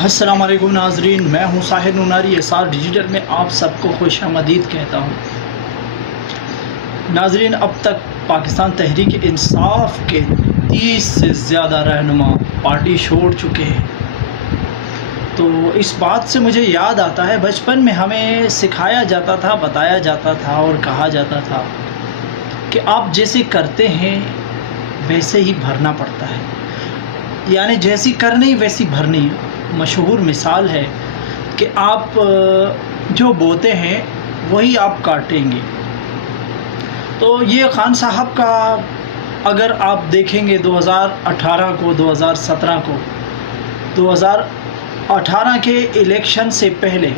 السلام علیکم ناظرین، میں ہوں ساحر نوناری SR ڈیجیٹل میں آپ سب کو خوش آمدید کہتا ہوں۔ ناظرین، اب تک پاکستان تحریک انصاف کے 30 سے زیادہ رہنما پارٹی چھوڑ چکے ہیں۔ تو اس بات سے مجھے یاد آتا ہے، بچپن میں ہمیں سکھایا جاتا تھا، بتایا جاتا تھا اور کہا جاتا تھا کہ آپ جیسے کرتے ہیں ویسے ہی بھرنا پڑتا ہے، یعنی جیسی کرنی ویسی بھرنی۔ مشہور مثال ہے کہ آپ جو بوتے ہیں وہی آپ کاٹیں گے۔ تو یہ خان صاحب کا اگر آپ دیکھیں گے 2018 کو، 2017 کو، 2018 کے الیکشن سے پہلے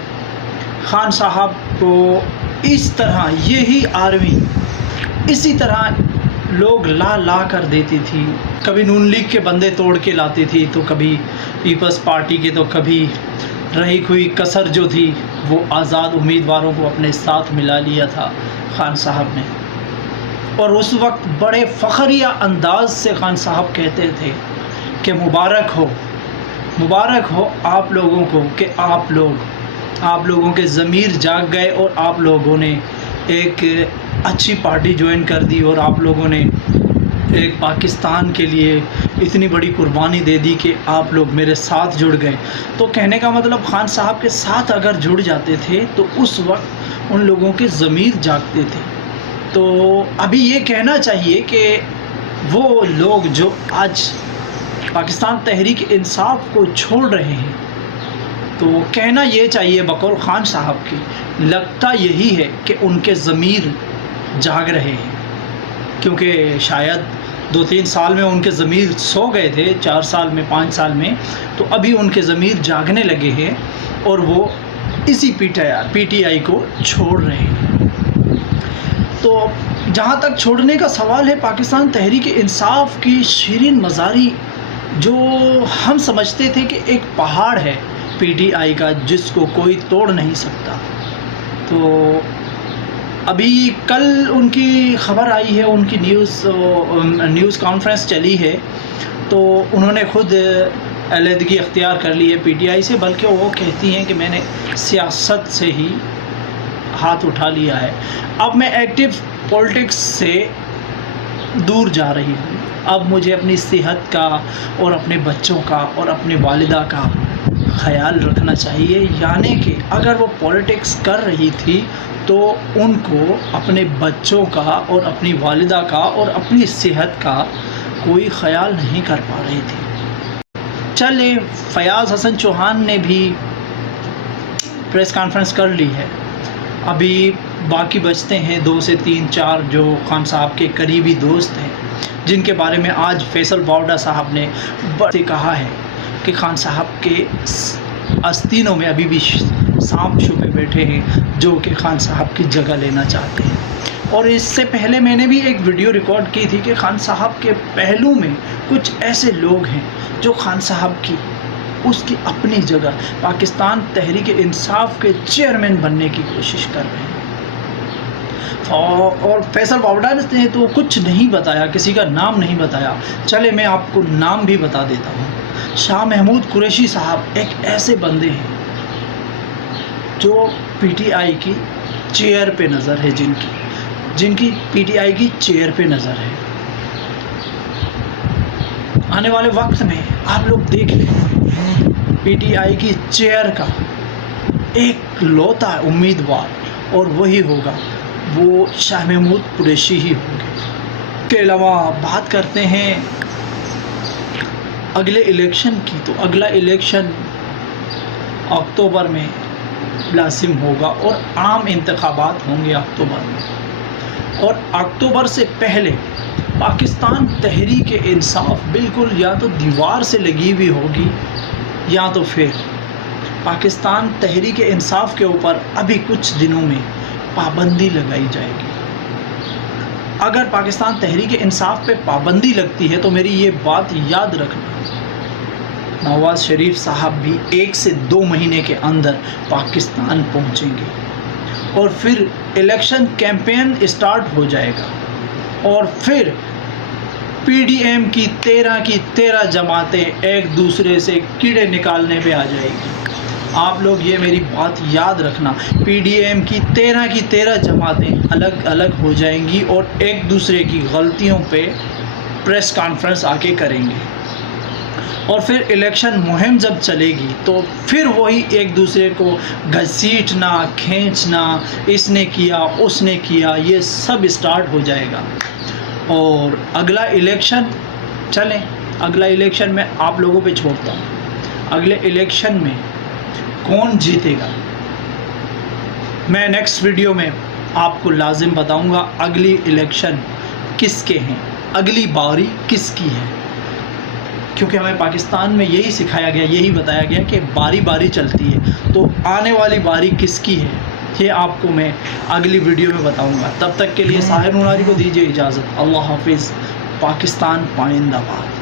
خان صاحب کو اس طرح یہی آرمی اسی طرح لوگ لا کر دیتی تھی۔ کبھی نون لیگ کے بندے توڑ کے لاتی تھی، تو کبھی پیپلز پارٹی کے، تو کبھی رہی ہوئی کسر جو تھی وہ آزاد امیدواروں کو اپنے ساتھ ملا لیا تھا خان صاحب نے۔ اور اس وقت بڑے فخریہ انداز سے خان صاحب کہتے تھے کہ مبارک ہو آپ لوگوں کو کہ آپ لوگوں کے ضمیر جاگ گئے اور آپ لوگوں نے ایک اچھی پارٹی جوائن کر دی، اور آپ لوگوں نے ایک پاکستان کے لیے اتنی بڑی قربانی دے دی کہ آپ لوگ میرے ساتھ جڑ گئے۔ تو کہنے کا مطلب خان صاحب کے ساتھ اگر جڑ جاتے تھے تو اس وقت ان لوگوں کے ضمیر جاگتے تھے۔ تو ابھی یہ کہنا چاہیے کہ وہ لوگ جو آج پاکستان تحریک انصاف کو چھوڑ رہے ہیں، تو کہنا یہ چاہیے بقول خان صاحب کی، لگتا یہی ہے کہ ان کے ضمیر جاگ رہے ہیں، کیونکہ شاید 2-3 سال میں ان کے ضمیر سو گئے تھے، 4 سال میں، 5 سال میں، تو ابھی ان کے ضمیر جاگنے لگے ہیں اور وہ اسی پی ٹی آئی کو چھوڑ رہے ہیں۔ تو جہاں تک چھوڑنے کا سوال ہے، پاکستان تحریک انصاف کی شیرین مزاری جو ہم سمجھتے تھے کہ ایک پہاڑ ہے پی ٹی آئی کا جس کو کوئی توڑ نہیں سکتا، تو ابھی کل ان کی خبر آئی ہے، ان کی نیوز کانفرنس چلی ہے، تو انہوں نے خود علیحدگی اختیار کر لی ہے پی ٹی آئی سے، بلکہ وہ کہتی ہیں کہ میں نے سیاست سے ہی ہاتھ اٹھا لیا ہے، اب میں ایکٹیو پولیٹکس سے دور جا رہی ہوں، اب مجھے اپنی صحت کا اور اپنے بچوں کا اور اپنی والدہ کا خیال رکھنا چاہیے۔ یعنی کہ اگر وہ پولیٹکس کر رہی تھی تو ان کو اپنے بچوں کا اور اپنی والدہ کا اور اپنی صحت کا کوئی خیال نہیں کر پا رہی تھی۔ چلے، فیاض حسن چوہان نے بھی پریس کانفرنس کر لی ہے، ابھی باقی بچتے ہیں 2 سے 3-4 جو خان صاحب کے قریبی دوست ہیں، جن کے بارے میں آج فیصل باوڑا صاحب نے بڑے کہا ہے کہ خان صاحب کے آستینوں میں ابھی بھی سانپ چھپے بیٹھے ہیں جو کہ خان صاحب کی جگہ لینا چاہتے ہیں۔ اور اس سے پہلے میں نے بھی ایک ویڈیو ریکارڈ کی تھی کہ خان صاحب کے پہلو میں کچھ ایسے لوگ ہیں جو خان صاحب کی اس کی اپنی جگہ پاکستان تحریک انصاف کے چیئرمین بننے کی کوشش کر رہے ہیں۔ اور فیصل باوڑا نے تو کچھ نہیں بتایا، کسی کا نام نہیں بتایا، چلے میں آپ کو نام بھی بتا دیتا ہوں۔ شاہ محمود قریشی صاحب ایک ایسے بندے ہیں جو پی ٹی آئی کی چیئر پہ نظر ہے، جن کی پی ٹی آئی کی چیئر پہ نظر ہے۔ آنے والے وقت میں آپ لوگ دیکھ لیں، پی ٹی آئی کی چیئر کا ایک لوتا امیدوار اور وہی ہوگا، وہ شاہ محمود قریشی ہی ہوں گے۔ اس کے علاوہ بات کرتے ہیں اگلے الیکشن کی، تو اگلا الیکشن اکتوبر میں لازم ہوگا اور عام انتخابات ہوں گے اکتوبر میں، اور اکتوبر سے پہلے پاکستان تحریک انصاف بالکل یا تو دیوار سے لگی ہوئی ہوگی یا تو پھر پاکستان تحریک انصاف کے اوپر ابھی کچھ دنوں میں پابندی لگائی جائے گی۔ اگر پاکستان تحریک انصاف پہ پابندی لگتی ہے تو میری یہ بات یاد رکھنا، نواز شریف صاحب بھی 1 سے 2 مہینے کے اندر پاکستان پہنچیں گے، اور پھر الیکشن کیمپین اسٹارٹ ہو جائے گا، اور پھر پی ڈی ایم کی 13 جماعتیں ایک دوسرے سے کیڑے نکالنے پہ آ جائے گی. آپ لوگ یہ میری بات یاد رکھنا، پی ڈی ایم کی 13 جماعتیں الگ الگ ہو جائیں گی اور ایک دوسرے کی غلطیوں پہ پریس کانفرنس آ کے کریں گے. اور پھر الیکشن مہم جب چلے گی تو پھر وہی ایک دوسرے کو گھسیٹنا، کھینچنا، اس نے کیا اس نے کیا، یہ سب اسٹارٹ ہو جائے گا. اور اگلا الیکشن چلیں، اگلا الیکشن میں آپ لوگوں پہ چھوڑتا ہوں. اگلے الیکشن میں کون جیتے گا میں نیکسٹ ویڈیو میں آپ کو لازم بتاؤں گا. اگلی الیکشن کس کے ہیں، اگلی باری کس کی ہے، کیونکہ ہمیں پاکستان میں یہی سکھایا گیا، یہی بتایا گیا کہ باری باری چلتی ہے. تو آنے والی باری کس کی ہے یہ آپ کو میں اگلی ویڈیو میں بتاؤں گا. تب تک کے لیے ساحر نورانی کو دیجیے اجازت. اللہ حافظ. پاکستان پائندہ باد.